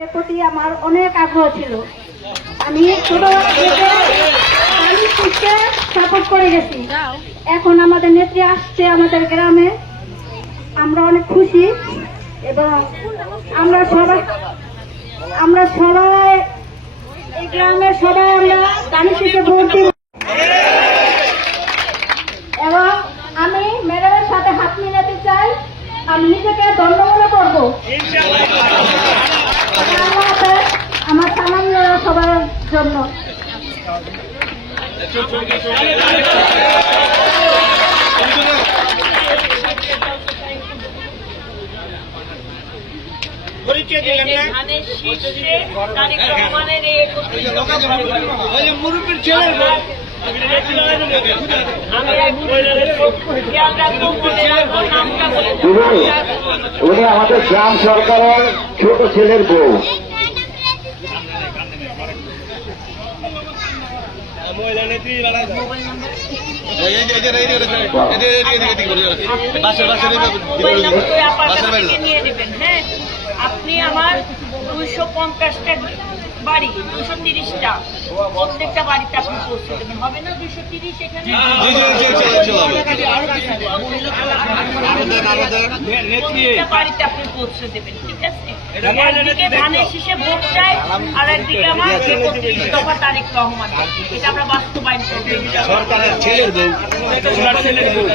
প্রতি আমার অনেক আগ্রহ ছিল। আমি ছোট সাপোর্ট করে গেছি। এখন আমাদের নেত্রী আসছে আমাদের গ্রামে, আমরা অনেক খুশি এবং আমরা সবাই এই গ্রামের সবাই আমরা দানিশীকে ভোট দিব এবং আমি ম্যাডামের সাথে হাত মিলাতে চাই। আমি নিজেকে ধন্য মনে করবো। আমার সামান্য সবার জন্য উনি আমাদের গ্রাম সরকারের ছোট ছেলের বউ। আপনি আমার 250টা বাড়ি 230টা প্রত্যেকটা বাড়িতে আপনি পৌঁছে দেবেন, হবে না? 230 এখানে বাড়িতে আপনি পৌঁছে দেবেন, ঠিক আছে? একদিকে ধানের শীষে ভোট চাই আর একদিকে আমার 31 দফা তারেক রহমান, এটা আমরা বাস্তবায়ন করবো। সরকারের ছেলের বউ, ছেলের বউ।